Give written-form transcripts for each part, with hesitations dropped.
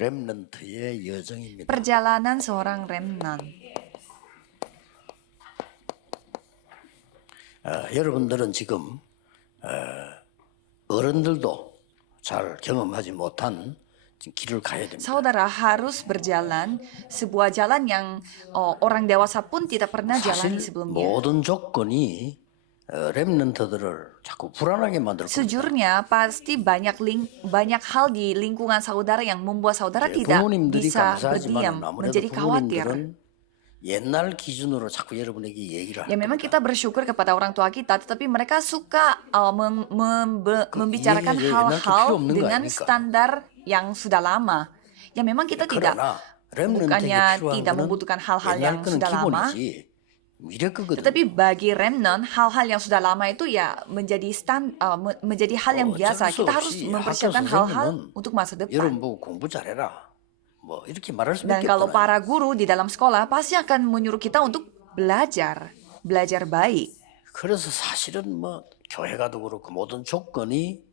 렘넌트의 여정입니다. Perjalanan seorang remnant. 여러분들은 지금 어른들도 잘 경험하지 못한 길을 가야 됩니다. Saudara harus berjalan sebuah jalan yang orang dewasa pun tidak pernah jalani 사실 sebelumnya. 모든 조건이 렘넌트들을 자꾸 불안하게 만들 겁니다. Sejujurnya pasti banyak hal di lingkungan saudara yang membuat saudara tidak 부모님들이 bisa 감사하지만 berdiam, 아무래도 menjadi khawatir. 부모님들은 옛날 기준으로 자꾸 여러분에게 얘기를 Ya memang kita bersyukur kepada orang tua kita, tetapi mereka suka membicarakan 얘기가 hal-hal 옛날 게 필요 없는 거 dengan 아닙니까? standar yang sudah lama. Ya memang kita tidak, 그러나 렘넌트에게 bukannya 필요한 tidak 거는 membutuhkan hal-hal 옛날 yang 거는 sudah lama, 기본이지 미래 거거든. tetapi bagi remnant hal-hal yang sudah lama itu ya menjadi hal yang biasa. Kita harus mempersiapkan hal-hal untuk masa depan. 여러분 보고 공부 잘해라. 뭐 이렇게 말할 수 Dan kalau 있겠잖아요. para guru di dalam sekolah pasti akan menyuruh kita untuk belajar baik. 그래서 사실은 뭐 교회 가도 그렇고 모든 조건이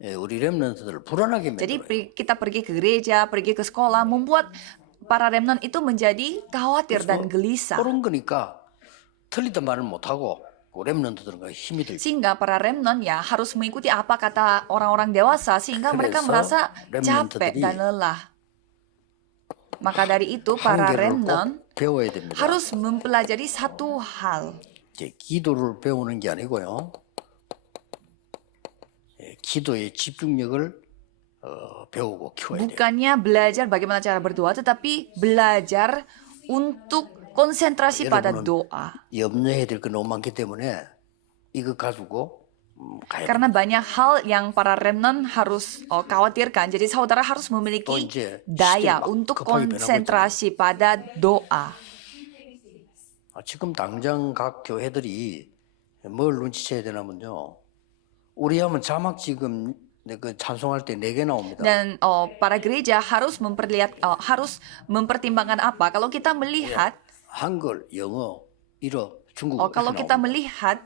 우리 렘넌트들을 불안하게 Jadi 만들어요. kita pergi ke gereja, pergi ke sekolah, membuat para remnant itu menjadi khawatir dan gelisah. 그런 거니까 틀리다 말을 못하고 그 렘넌트들은 힘이 들죠. Sehingga para remnant ya harus mengikuti apa kata orang-orang dewasa sehingga mereka 그래서 merasa capek remnant들이 dan lelah. Maka dari itu para 한계를 remnant 꼭 배워야 됩니다. harus mempelajari satu hal. 이제 기도를 배우는 게 아니고요. 기도의 집중력을 배우고 키워야 돼요. Bukannya belajar bagaimana cara berdoa, tetapi belajar untuk konsentrasi pada 여러분은 doa. 염려해야 될 거 너무 많기 때문에 이거 가지고 가야 돼요. Karena banyak hal yang para remnant harus khawatirkan. Jadi saudara harus memiliki 이제 daya 시대가 untuk 급하게 변하고 konsentrasi pada doa. 지금 당장 각 교회들이 뭘 눈치채야 되냐면요. 우리 하면 자막 지금 그 찬송할 때 4개 나옵니다. Dan para gereja harus mempertimbangkan apa? Kalau kita melihat, 한글, 영어, 일어, 중국어 kalau kita melihat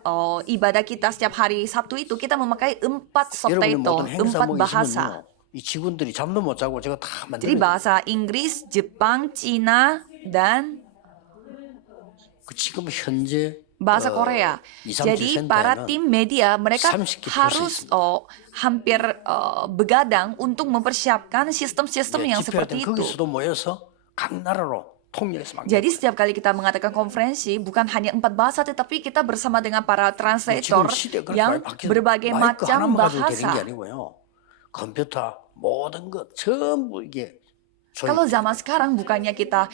ibadah kita setiap hari Sabtu itu kita memakai 4 여러분이 subtitle, 모든 행사 4 뭐 bahasa. 있으면요. 이 직원들이 잠도 못 자고 제가 다 Jadi 만들어요. bahasa Inggris, Jepang, Cina, dan 지금 현재 bahasa Korea. 2-3주 Jadi para 센터에는 tim media mereka 30개 harus hampir begadang untuk mempersiapkan sistem-sistem yang 집회할 seperti 때 itu. 거기서도 모여서 각 나라로 통일해서 막 Jadi setiap kali kita mengadakan konferensi bukan hanya 4 bahasa tetapi kita bersama dengan para translator 지금 시대가 그렇게 yang 많이 바뀌어서 berbagai 마이크 macam 하나만 가지고 되는 게 bahasa. 아니고요. 컴퓨터 모든 것 전부 이게 Kalau zaman sekarang bukannya kita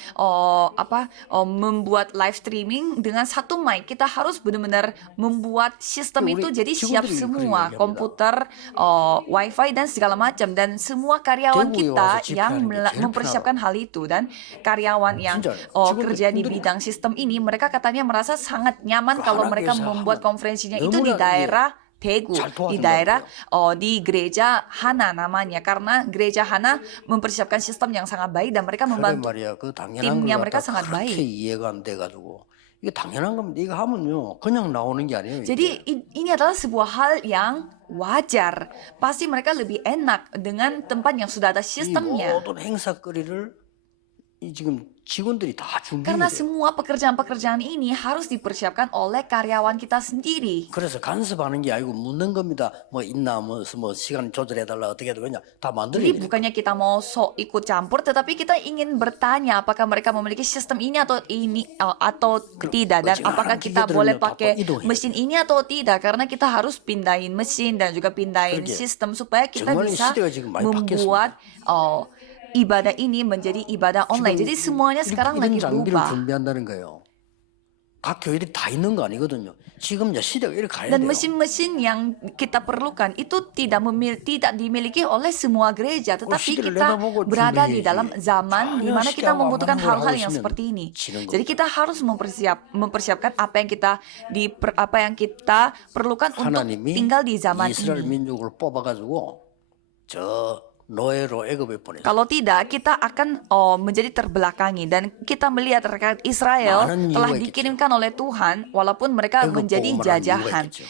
membuat live streaming dengan satu mic, kita harus benar-benar membuat sistem 우리 itu jadi siap 직원들이 semua, 그런 얘기합니다. komputer, wifi dan segala macam, dan semua karyawan 대구에 kita 와서 yang 집회하는 게 제일 mempersiapkan hal itu, dan karyawan yang 진짜 kerja di 직원들이 bidang sistem ini mereka katanya merasa sangat nyaman 그 kalau 하나님께서 mereka membuat 하면 konferensinya itu di 너무나 이게 daerah Daegu, 잘 di 도와준다고요. daerah di gereja Hana namanya, karena gereja Hana mempersiapkan sistem yang sangat baik dan mereka 그래 membantu 말이야. 그 당연한 timnya 걸 mereka 갖다 sangat 그렇게 baik. 이해가 안 돼가지고 이게 당연한 겁니다. 이거 하면요 그냥 나오는 게 아니에요. Jadi ini adalah sebuah hal yang wajar. Pasti mereka lebih enak dengan tempat yang sudah ada 이 sistemnya. 모든 행사거리를 이 지금 직원들이 다 준비해야 Karena 돼요. semua pekerjaan-pekerjaan ini harus dipersiapkan oleh karyawan kita sendiri. 그래서 간섭하는 게 아니고 묻는 겁니다. 뭐 있나 뭐 시간 조절해달라 어떻게 해도 그냥 다 만들어야 Jadi 돼요. bukannya kita mau sok ikut campur, tetapi kita ingin bertanya apakah mereka memiliki sistem ini atau tidak, dan 지금 apakah 하는 kita 기계들은요, boleh 다 pakai 이동해요. mesin ini atau tidak, karena kita harus pindahin mesin dan juga pindahin 그러게. sistem supaya kita 정말 이 bisa 시대가 지금 많이 membuat ibadah ini menjadi ibadah online. Jadi semuanya sekarang 이런 lagi 장비를 berubah. 준비한다는 거예요. 각 교회들이 다 있는 거 아니거든요. 지금 이제 시대가 이렇게 가야 Dan 돼요. mesin-mesin yang kita perlukan itu tidak dimiliki oleh semua gereja, tetapi 시대를 kita 내다보고 berada di 준비해야지. dalam zaman di mana kita 시대하고 membutuhkan 맞는 걸 hal-hal 하고 yang 있으면 seperti ini. 지는 Jadi 거죠. kita harus mempersiapkan apa yang kita perlukan untuk 하나님이 tinggal di zaman 이스라엘 ini. 민족을 뽑아가지고 저 노예로 애굽에 보냈어요. Kalau tidak, kita akan menjadi terbelakangi, dan kita melihat rakyat Israel 많은 telah 이유가 dikirimkan oleh Tuhan walaupun mereka 애굽 menjadi 복음만 하는 jajahan. 이유가 있겠죠.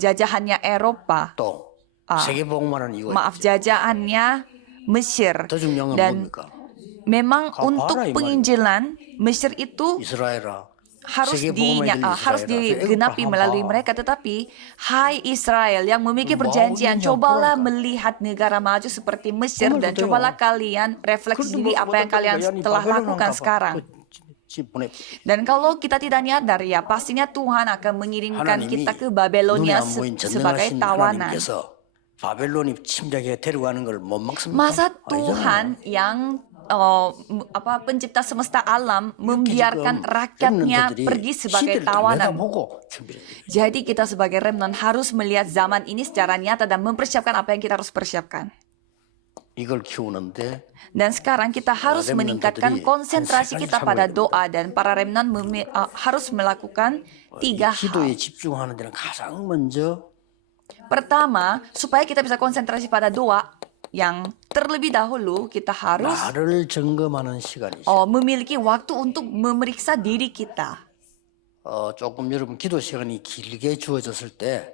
Jajahannya Eropa. 또 세계복음만 하는 이유가 Maaf, 있죠. jajahannya Mesir. 더 중요한 건 Dan 뭡니까? memang Kau untuk parah, Iman. penginjilan Mesir itu 이스라엘아. harus 세계 복음의 들이 harus 이스라엘아. digenapi 애국가 melalui 한번 봐. mereka. Tetapi hai Israel yang memiliki Mau perjanjian, ini cobalah nyampurkan. melihat negara maju seperti Mesir Betul, dan betul. cobalah kalian refleksi diri apa yang kalian telah lakukan sekarang. Dan kalau kita tidak nyadar ya pastinya Tuhan akan mengirimkan 하나님이 kita ke 눈에 Babelonia 안 보인 sebagai 전능하신 tawanan. 하나님께서 바벨론이 침략해 데려가는 걸 못 막습니까? Masa 아니잖아요. Tuhan yang pencipta semesta alam 이렇게 membiarkan 지금 rakyatnya 렘넌트들이 pergi sebagai 시대를 tawanan. 내다보고 준비를 해요. Jadi kita sebagai remnant harus melihat zaman ini secara nyata dan mempersiapkan apa yang kita harus persiapkan. 이걸 키우는데 Dan sekarang kita harus remnant meningkatkan tadi konsentrasi 한 kita 세 가지 pada 참고해야 doa dan para remnant harus melakukan 이 3 hal. 기도에 집중하는 데는 가장 먼저 Pertama, supaya kita bisa konsentrasi pada doa, yang terlebih dahulu kita harus 나를 점검하는 시간이 있어요. memiliki waktu untuk memeriksa diri kita. 조금 여러분 기도 시간이 길게 주어졌을 때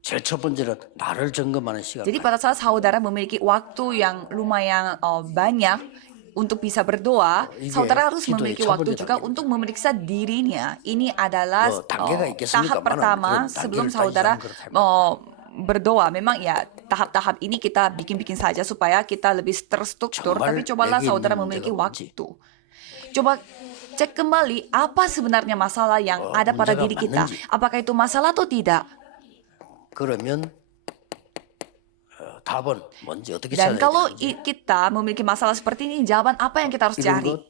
제일 첫 번째는 나를 점검하는 시간. Jadi pada saat saudara memiliki waktu yang lumayan banyak untuk bisa berdoa, 이게 saudara harus 기도의 memiliki 첫 waktu 번째 juga 단계입니다. untuk memeriksa dirinya. Ini adalah 단계가 있겠습니까? tahap pertama 많은 sebelum 단계를 saudara 따지자면 그렇다. berdoa. Memang ya tahap-tahap ini kita bikin-bikin saja supaya kita lebih terstruktur. 정말 Tapi cobalah 내게 saudara 있는 memiliki 문제가 뭔지. waktu. Coba cek kembali apa sebenarnya masalah yang ada pada 문제가 diri kita. 맞는지. Apakah itu masalah atau tidak? 그러면 답은 뭔지 어떻게 찾아야 Dan kalau 되는지 kita memiliki masalah seperti ini, jawaban apa yang kita harus 이런 cari? 것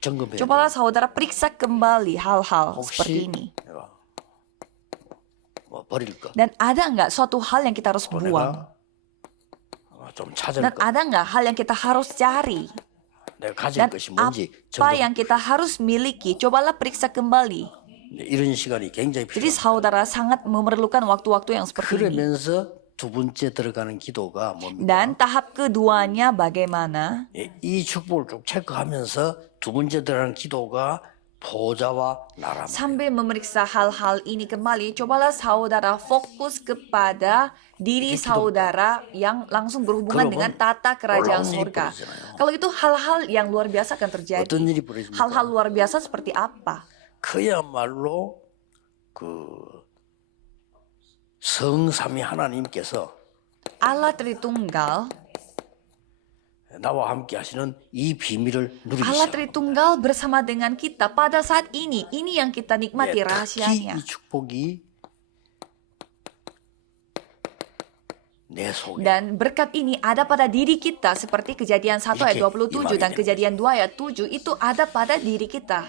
점검해야 돼. Cobalah saudara periksa kembali hal-hal seperti 혹시 ini. 뭐 버릴 것, Dan ada nggak suatu hal yang kita harus 또 buang? 내가 좀 찾을 Dan 것, ada nggak hal yang kita harus cari? 내가 가질 Dan 것이 뭔지 apa 점검. yang kita harus miliki? Cobalah periksa kembali. 이런 시간이 굉장히 Jadi 필요합니다. saudara sangat memerlukan waktu-waktu yang seperti ini. 그러면서 두 번째 들어가는 기도가 뭡니까? Dan tahap keduanya bagaimana? 이 축복을 쭉 체크하면서 두 번째 들어가는 기도가 보좌와 나라. Sambil memeriksa hal-hal ini kembali, cobalah saudara fokus kepada diri saudara yang langsung berhubungan dengan tata kerajaan 올라오는 일이 surga. 벌어지잖아요. Kalau itu hal-hal yang luar biasa akan terjadi. 어떤 일이 벌어집니까? Hal-hal luar biasa seperti apa? 그야말로 그 성삼위 하나님께서 Allah Tritunggal, 나와 함께 하시는 이 비밀을 누리기 Allah 시작합니다. Tritunggal bersama dengan kita pada saat ini yang kita nikmati 특히 rahasianya. 이 축복이 내 속에 Dan berkat ini ada pada diri kita seperti Kejadian 1 ayat 27 dan 이만희 Kejadian 2 ayat 7 itu ada pada diri kita.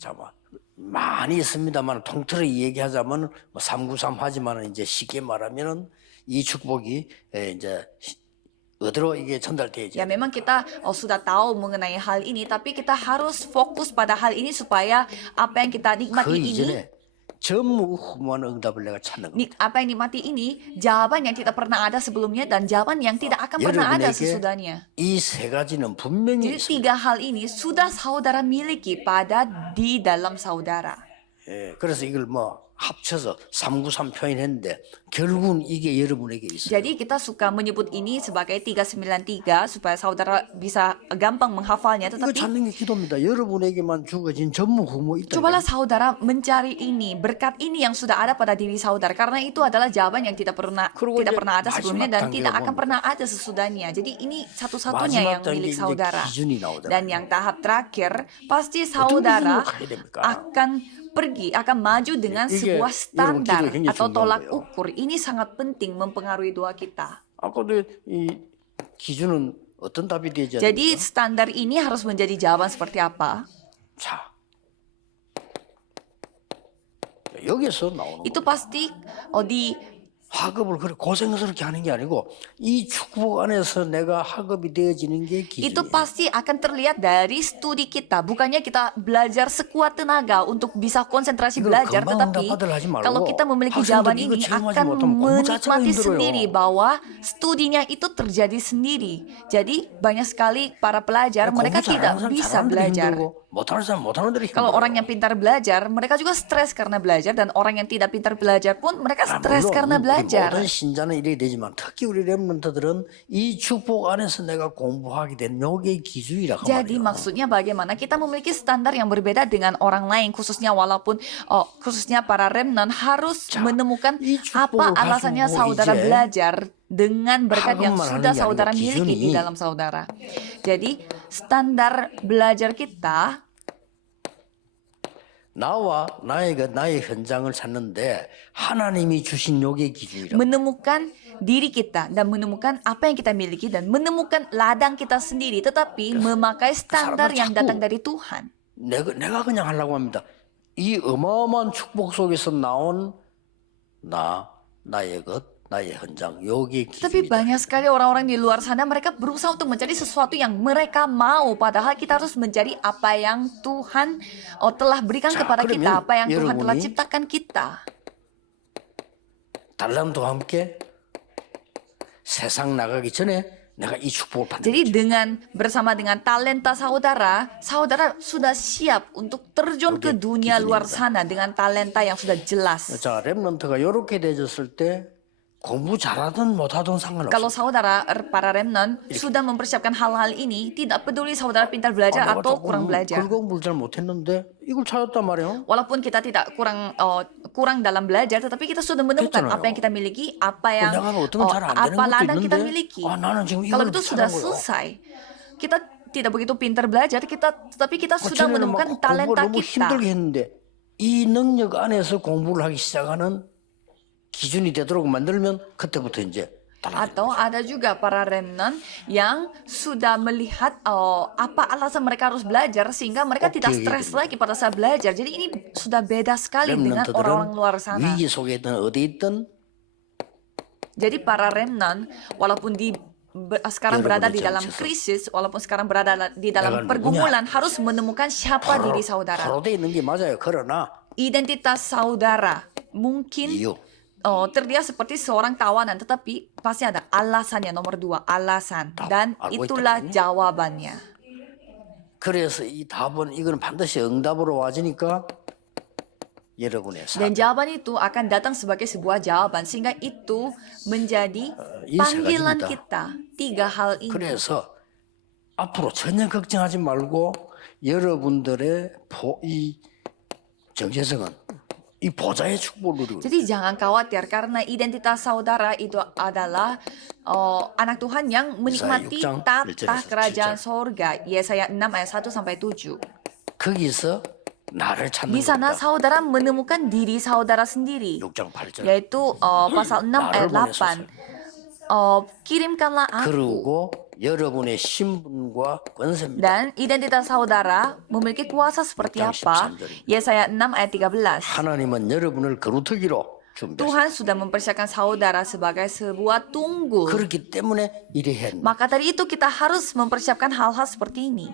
잠깐 많이 있습니다만 통틀어 얘기하자면 뭐 393 하지만 이제 쉽게 말하면은 이 축복이 이제 어디로 이게 전달되어야 Ya memang kita sudah tahu mengenai hal ini, tapi kita harus fokus pada hal ini supaya apa yang kita 그 nikmati ini, 이전에 전무후무한 응답을 내가 찾는 거예요. apa yang nikmati ini, jawaban yang tidak pernah ada sebelumnya dan jawaban yang tidak akan pernah ada 여러분에게 sesudahnya. 이 세 가지는 분명히 Jadi 있습니다. 3 hal ini sudah saudara miliki pada di dalam saudara. 예, 그래서 이걸 뭐 합쳐서 393 표현했는데 결국은 이게 여러분에게 있어요. Jadi kita suka menyebut ini sebagai 393 supaya saudara bisa gampang menghafalnya. 이거 Tetapi 찾는 게 기도입니다. 여러분에게만 주어진 전무후무 있다. cobalah saudara mencari ini, berkat ini yang sudah ada pada diri saudara. Karena itu adalah jawaban yang tidak pernah 그리고 이제 ada sebelumnya dan 마지막 tidak 단계가 akan 뭡니까? pernah ada sesudahnya. Jadi ini satu-satunya 마지막 yang 단계 milik 이제 saudara. 기준이 나오잖아요. Dan yang tahap terakhir, pasti 어떤 saudara 기준으로 가야 됩니까? akan pergi, akan maju dengan 이게 sebuah 여러분 standar 기도에 굉장히 atau 중요한 tolak 거예요. ukur. Ini sangat penting mempengaruhi doa kita. 아까도 이 기준은 어떤 답이 되지 Jadi 않습니까? standar ini harus menjadi jawaban seperti apa? 자, 여기서 나오는 Itu 거예요. pasti di 학업을 그렇게 고생스럽게 하는 게 아니고 이 축복 안에서 내가 학업이 되어지는 게 itu 기준이에요. pasti akan terlihat dari studi kita. Bukannya kita belajar sekuat tenaga untuk bisa konsentrasi 이걸 belajar, 금방 tetapi 응답받으려 하지 말고 kalau kita memiliki 학생들 jawaban 이거 ini 체험하지 akan 못하면 공부 자체가 menikmati 힘들어요. sendiri bahwa studinya itu terjadi sendiri. Jadi banyak sekali para pelajar mereka 공부 tidak 잘하는 사람 bisa 잘하는 대로 belajar. 힘들고 못하는 사람 못하는 대로 Kalau 힘들어요. orang yang pintar belajar, mereka juga stres karena belajar, dan orang yang tidak pintar belajar pun mereka 아, stres 물론 karena 우리가 belajar. 모든 신자는 이래 되지만 특히 우리 렘넌트들은 이 축복 안에서 내가 공부하게 된 요게 기준이라고 Jadi 말이에요. maksudnya bagaimana kita memiliki standar yang berbeda dengan orang lain, khususnya walaupun khususnya para remnant harus menemukan 이 apa 축복을 alasannya 가지고 saudara 이제 belajar dengan berkat yang 학업만 sudah 하는 게 saudara 아니고 miliki di 기준이 dalam saudara. Jadi standar belajar kita 나와 나의 현장을 찾는데 하나님이 주신 요게 기준이라고. menemukan diri kita dan menemukan apa yang kita miliki dan menemukan ladang kita sendiri, tetapi memakai standar yang datang dari Tuhan. 내가 그냥 하려고 합니다. 이 어마어마한 축복 속에서 나온 나의 것, 나의 현장, 요게 Tapi 기준이다. banyak sekali orang-orang di luar sana, mereka berusaha untuk mencari sesuatu yang mereka mau. Padahal kita harus mencari apa yang Tuhan telah berikan 자, kepada kita, 그러면 apa yang Tuhan telah 여러분이 ciptakan kita. 달란트와 함께 세상 나가기 전에 내가 이 축복을 받는 Jadi 거죠. bersama dengan talenta saudara, saudara sudah siap untuk terjun ke Oke, dunia luar 기준입니다. sana dengan talenta yang sudah jelas. 자, 렘넌트가 이렇게 되졌을 때 공부 잘하든 못하든 Kalau 상관없어. saudara, para remnant, sudah mempersiapkan hal-hal ini, tidak peduli saudara pintar belajar 내가 atau 조금 kurang belajar. 글 공부를 잘 못했는데 이걸 찾았단 말이에요. Walaupun kita tidak kurang dalam belajar, tetapi kita sudah menemukan 그렇잖아요. apa yang kita miliki, apa yang 내가 어떤 건 잘 안 되는 apa 것도 ladang kita 있는데, miliki. 나는 지금 Kalau 이걸 itu sudah 찾은 거예요. selesai, kita tidak begitu pintar belajar, tapi kita sudah 전에는 막 menemukan 공부를 talenta 너무 kita. 힘들게 했는데 이 능력 안에서 공부를 하기 시작하는 기준이 되도록 만들면 그때부터 이제 달라져요. Atau ada juga para remnant yang sudah melihat apa alasan mereka harus belajar sehingga mereka tidak Oke, stres gitu. lagi pada saat belajar. Jadi ini sudah beda sekali dengan orang-orang luar 렘넌트들은 sana. 위기 속에 있든 어디 있든 Jadi para remnant walaupun sekarang berada di dalam 여러분의 krisis, walaupun sekarang berada di dalam 내가 pergumulan, harus menemukan siapa diri saudara. 바로 돼 있는 게 맞아요. 그러나 Identitas saudara mungkin 이유 terlihat seperti seorang tawanan, tetapi pasti ada alasannya. Nomor 2, alasan. Dan 알고 itulah 있다니? jawabannya. 그래서 이 답은 이거는 반드시 응답으로 와지니까 여러분의 Dan 삶 jawaban itu akan datang sebagai sebuah jawaban, sehingga itu menjadi 이 세 panggilan 가지입니다. kita. 3 hal ini. 그래서 앞으로 전혀 걱정하지 말고 여러분들의 이 정체성은 이 보좌의 축복을 누리고 Jadi jangan khawatir karena identitas saudara itu adalah anak Tuhan yang menikmati Yesaya 6장 tata 1절에서 kerajaan 7절. sorga. Yesaya 6 ayat 1 sampai 7. 거기서 나를 찾는 Di sana 겁니다. saudara menemukan diri saudara sendiri, 6장 8절 yaitu pasal 6 ayat 8. Kirimkanlah aku. 그러고 여러분의 신분과 권세입니다. Dan identitas saudara memiliki kuasa seperti 6장 apa? 13절. Yesaya 6 ayat 13. 하나님은 여러분을 거루터기로 준비했어요. Tuhan sudah mempersiapkan saudara sebagai sebuah tunggul. 그렇기 때문에 이래 했는 Maka dari itu kita harus mempersiapkan hal-hal seperti ini.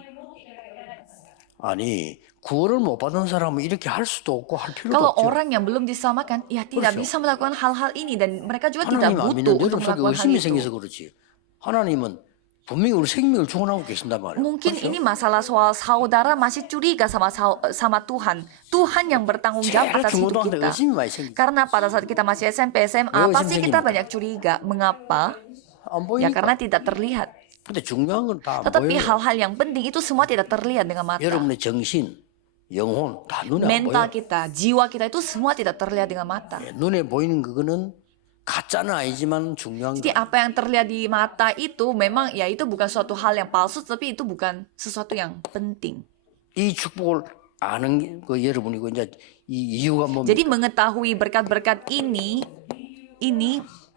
아니 구원을 못 받은 사람은 이렇게 할 수도 없고 할 필요도 Kalau 없죠. orang yang belum diselamatkan, ya tidak 그렇죠. bisa melakukan hal-hal ini dan mereka juga tidak 하나님 안 butuh 믿는 untuk 여러분 속에 melakukan hal 의심이 itu. 생겨서 그렇지. 하나님은 분명히 우리 생명을 주관하고 계신단 말이에요. Mungkin 그렇죠? ini masalah soal saudara masih curiga sama Tuhan. Tuhan yang bertanggung jawab 제일 atas hidup 중고등학교 kita. 의심이 많이 생기죠. Karena pada saat kita masih SMP, SMA, 왜 pasti kita 의심생깁니까? banyak curiga. Mengapa? 안 Ya 보이니까. karena tidak terlihat. 근데 중요한 건 다 안 Tetapi 보여요. hal-hal yang penting itu semua tidak terlihat dengan mata. 여러분의 정신, 영혼 다 눈에 안 Mental 보여. kita, jiwa kita itu semua tidak terlihat dengan mata. 눈에 보이는 그거는 가짜는 아니지만 중요한 Jadi 거. apa yang terlihat di mata itu memang ya itu bukan suatu hal yang palsu, tapi itu bukan sesuatu yang penting. 이 축복을 아는 그 여러분이고 이제 이 이유가 뭡니까? Jadi mengetahui berkat-berkat ini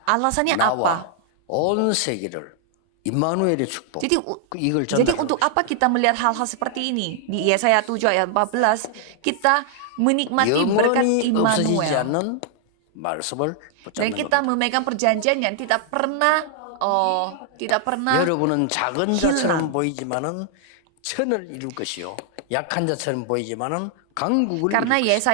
alasannya apa? 나와 온 세계를 임마누엘의 축복. Jadi 이걸 Jadi 전달하고 untuk apa kita melihat hal-hal seperti ini? Di Yesaya 7 ayat 14, kita menikmati berkat 영원히 없어지지 Immanuel. 않는 말씀을 Dan 붙잡는 kita 겁니다. memegang perjanjian yang tidak pernah 여러분은 작은 hilang. 자처럼 보이지만은 천을 이룰 것이요. 약한 자처럼 보이지만은 강국을 Karena 이룰 것이요.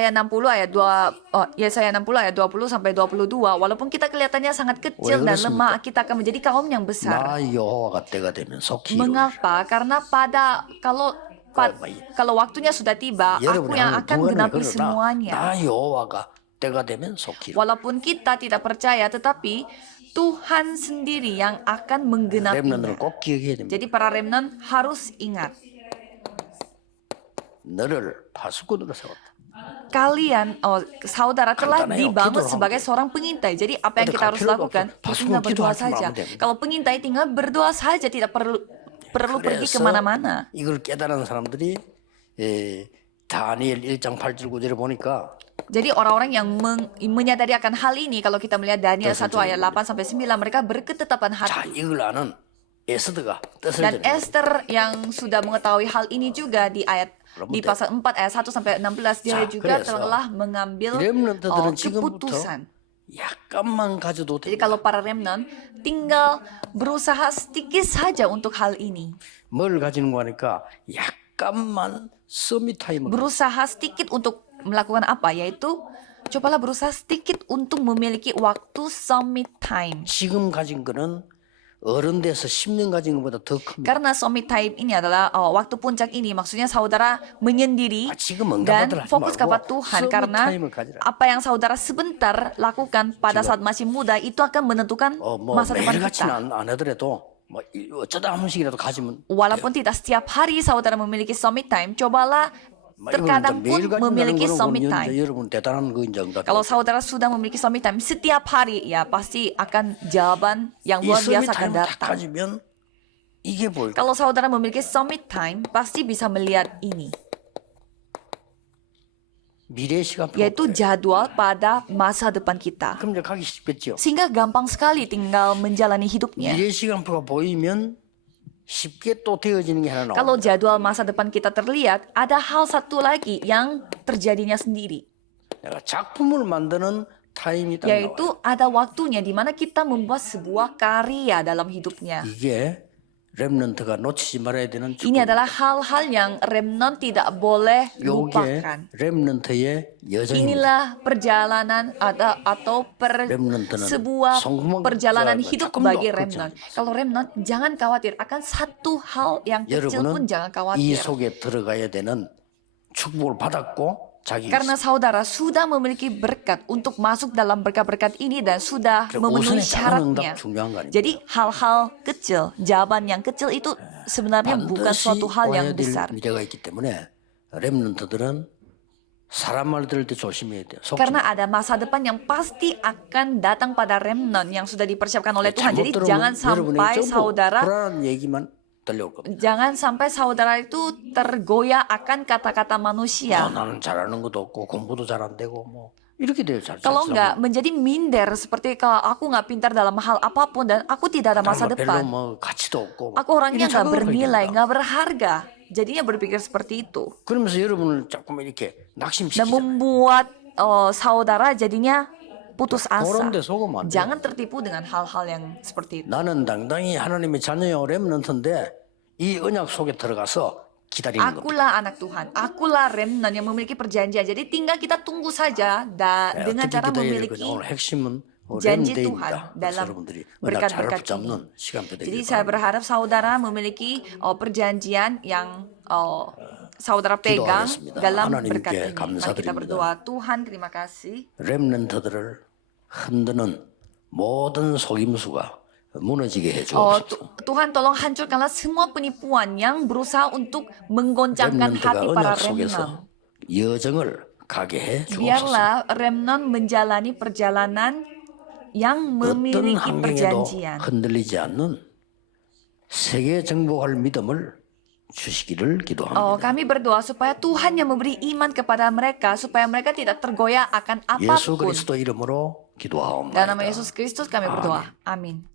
Yesaya 60 ayat 20 sampai 22, walaupun kita kelihatannya sangat kecil 왜 dan 그렇습니까? lemah, kita akan menjadi kaum yang besar. 나 여호와가 때가 되면 속히 이루리라. Mengapa? Karena kalau waktunya sudah tiba, aku 여러분이 yang 하는 akan 동안에 genapi 그러나 semuanya. 나 여호와가 때가 되면 속히로. Walaupun kita tidak percaya, tetapi Tuhan sendiri yang akan menggenapinya. 렘넌트를 꼭 기억해야 됩니다. Jadi para remnant harus ingat, 너를 파수꾼으로 세웠다. kalian, saudara telah 간단해요. dibangun 기도를 sebagai 하면 seorang pengintai. Jadi apa yang 어디 kita 갈 harus 필요도 lakukan? 없어. Tinggal 파수꾼 berdoa 기도하기만 saja. 하면 됩니다. Kalau pengintai tinggal berdoa saja, tidak perlu pergi 그래서 kemana-mana. 이걸 깨달은 사람들이 다니엘 1장 8절 9절에 보니까 Jadi orang-orang yang menyadari akan hal ini, kalau kita melihat Daniel 1 ayat 8 sampai 9, mereka berketetapan 자 hati. 이걸 아는 에스더가 뜻을 Dan 전해. Esther yang sudah mengetahui hal ini juga di pasal 4 ayat 1 sampai 16, dia 자, juga 그래서 telah mengambil 렘넌트들은 지금부터 keputusan. 약간만 가져도 Jadi 됩니다. kalau para remnant tinggal berusaha sedikit saja untuk hal ini. 뭘 가지는 거니까 약간만 서밋 타임을 Berusaha sedikit untuk melakukan apa? Yaitu cobalah berusaha sedikit untuk memiliki waktu summit time. 지금 가진 거는 어른 돼서 10년 가진 것보다 더 큽니다. Karena summit time ini adalah waktu puncak ini, maksudnya saudara menyendiri 지금 dan 응답받으라 하지 fokus kepada 말고 Tuhan, 서밋 karena 타임을 가지라. apa yang saudara sebentar lakukan pada saat masih muda itu akan menentukan 뭐 masa depan 매일같이는 kita. 안 하더라도 뭐 어쩌다 한 번씩이라도 가지면 Walaupun tidak setiap hari saudara memiliki summit time, cobalah 뭐 terkadang 이거는 pun 매일 가진다는 memiliki 거는 summit 이제 time. 여러분 대단한 거인 줄 Kalau saudara sudah memiliki summit time setiap hari, ya pasti akan jawaban yang 이 luar 서밋 biasa akan 타임을 딱 datang. 가지면 이게 뭘까? Kalau saudara memiliki summit time, pasti bisa melihat ini, 미래 시간 표. yaitu jadwal pada masa depan kita. 그럼 이제 가기 쉽겠죠. Sehingga gampang sekali tinggal menjalani hidupnya. 미래 시간표가 보이면 쉽게 또 되어지는 게 하나 나옵니다. Kalau jadwal masa depan kita terlihat, ada hal satu lagi yang terjadinya sendiri, 내가 작품을 만드는 타임이 딱 나와요. yaitu ada waktunya di mana kita membuat sebuah karya dalam hidupnya. 이게 렘넌트가 놓치지 말아야 되는 Ini adalah hal-hal yang remnant tidak boleh 요게 lupakan. 렘넌트의 여정입니다. Inilah perjalanan atau remnant는 sebuah 성공한 perjalanan 줄 알고 hidup 조금도 bagi 걱정 remnant. Kalau remnant, jangan khawatir akan satu hal yang kecil pun 여러분은 jangan 이 khawatir. 속에 들어가야 되는 축복을 받았고 자기 Karena saudara sudah memiliki berkat untuk masuk dalam berkat-berkat ini dan sudah 그래, memenuhi 우선의 작은 syaratnya. 응답 중요한 거 아닙니까? Jadi hal-hal kecil, jawaban yang kecil itu sebenarnya bukan 반드시 suatu hal 와야 yang 될 besar. 미래가 있기 때문에 렘넌트들은 사람 말 들을 때 조심해야 돼요. 속지 Karena ada masa depan yang pasti akan datang pada remnant yang sudah dipersiapkan oleh Tuhan. Jadi jangan sampai saudara 불안한 얘기만 들려올 겁니다. Jangan sampai saudara itu tergoyah akan kata-kata manusia. 나는 잘하는 것도 없고 공부도 잘 안 되고 뭐 이렇게 돼요. Kalau enggak menjadi minder seperti kalau aku nggak pintar dalam hal apapun dan aku tidak ada masa 별로 depan. 뭐 가치도 없고 Aku orangnya 이런 nggak 착각을 bernilai, 하게 됩니다. nggak berharga. Jadinya berpikir seperti itu 그러면서 여러분을 조금 이렇게 dan 낙심시키잖아요. membuat saudara jadinya putus asa. 그런 데 속으면 안 돼요. Jangan tertipu dengan hal-hal yang seperti itu. 나는 당당히 하나님의 자녀요 렘넌트인데 이 언약 속에 들어가서 기다리는 겁니다. Akulah anak Tuhan, akulah remnant yang memiliki perjanjian. Jadi tinggal kita tunggu saja dengan 어떻게 cara 기다려야 될 memiliki 거냐. 오늘 핵심은 janji 렘데이입니다. Tuhan dalam 여러분들이 언약 잘 berkat-berkat 붙잡는 ini. 시간표 Jadi 되길 saya 바랍니다. berharap saudara memiliki perjanjian yang saudara pegang 기도하겠습니다. dalam 하나님께 berkat ini. Mari kita 감사드립니다. berdoa. Tuhan, terima kasih. 렘넌트들을 흔드는 모든 속임수가 무너지게 해주옵소서. Tuhan tolong hancurkanlah semua penipuan yang berusaha untuk menggoncangkan 렘넌트가 hati para 언약 remnant. 속에서 여정을 가게 해 주옵소서. Biarlah remnant menjalani perjalanan yang 어떤 memiliki 환경에도 perjanjian. 흔들리지 않는 세계 정복할 믿음을 주시기를 기도합니다. Kami berdoa supaya Tuhan yang memberi iman kepada mereka supaya mereka tidak tergoyah akan 예수 apapun. 그리스도 이름으로 Dalam nama 기도하옵나이다. Yesus Kristus kami berdoa. Amin.